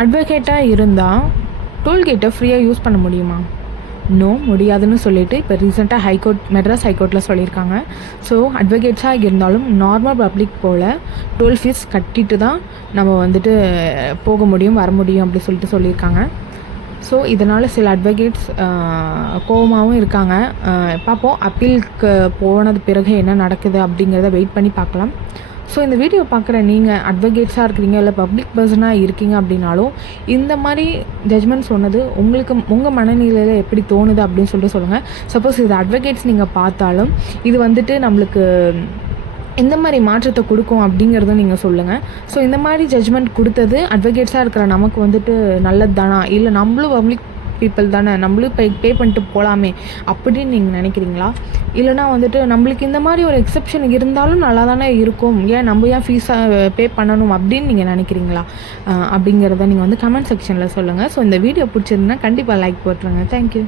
அட்வொகேட்டாக இருந்தால் டோல்கேட்டை ஃப்ரீயாக யூஸ் பண்ண முடியுமா? நோ, முடியாதுன்னு சொல்லிட்டு இப்போ ரீசெண்டாக மெட்ராஸ் ஹைகோர்ட்டில் சொல்லியிருக்காங்க. ஸோ அட்வொகேட்ஸாக இருந்தாலும் நார்மல் பப்ளிக் போல் டோல் ஃபீஸ் கட்டிட்டு தான் நம்ம வந்துட்டு போக முடியும், வர முடியும் அப்படி சொல்லியிருக்காங்க. ஸோ இதனால் சில அட்வொகேட்ஸ் கோவமாகவும் இருக்காங்க. பார்ப்போம், அப்பீலுக்கு போனது பிறகு என்ன நடக்குது அப்படிங்கிறத வெயிட் பண்ணி பார்க்கலாம். ஸோ இந்த வீடியோ பார்க்குற நீங்கள் அட்வொகேட்ஸாக இருக்கிறீங்க, இல்லை பப்ளிக் பர்சனாக இருக்கீங்க அப்படின்னாலும் இந்த மாதிரி ஜட்ஜ்மெண்ட் சொன்னது உங்களுக்கு உங்கள் மனநிலையில் எப்படி தோணுது அப்படின்னு சொல்லுங்கள். சப்போஸ் இது அட்வொகேட்ஸ் நீங்கள் பார்த்தாலும் இது வந்துட்டு நம்மளுக்கு எந்த மாதிரி மாற்றத்தை கொடுக்கும் அப்படிங்கிறதும் நீங்கள் சொல்லுங்கள். ஸோ இந்த மாதிரி ஜட்ஜ்மெண்ட் கொடுத்தது அட்வொகேட்ஸாக இருக்கிற நமக்கு வந்துட்டு நல்லது தானா, இல்லை நம்மளும் பப்ளிக் பீப்புள் தானே, நம்மளும் பே பண்ணிட்டு போகலாமே அப்படின்னு நீங்கள் நினைக்கிறீங்களா? இல்லைனா வந்துட்டு நம்மளுக்கு இந்த மாதிரி ஒரு எக்ஸப்ஷன் இருந்தாலும் நல்லா தானே இருக்கும், ஏன் நம்ம ஏன் ஃபீஸாக பே பண்ணணும் அப்படின்னு நீங்கள் நினைக்கிறீங்களா? அப்படிங்கிறத நீங்கள் வந்து கமெண்ட் செக்ஷனில் சொல்லுங்கள். ஸோ இந்த வீடியோ பிடிச்சிருந்தா கண்டிப்பாக லைக் போட்டுருங்க. தேங்க்யூ.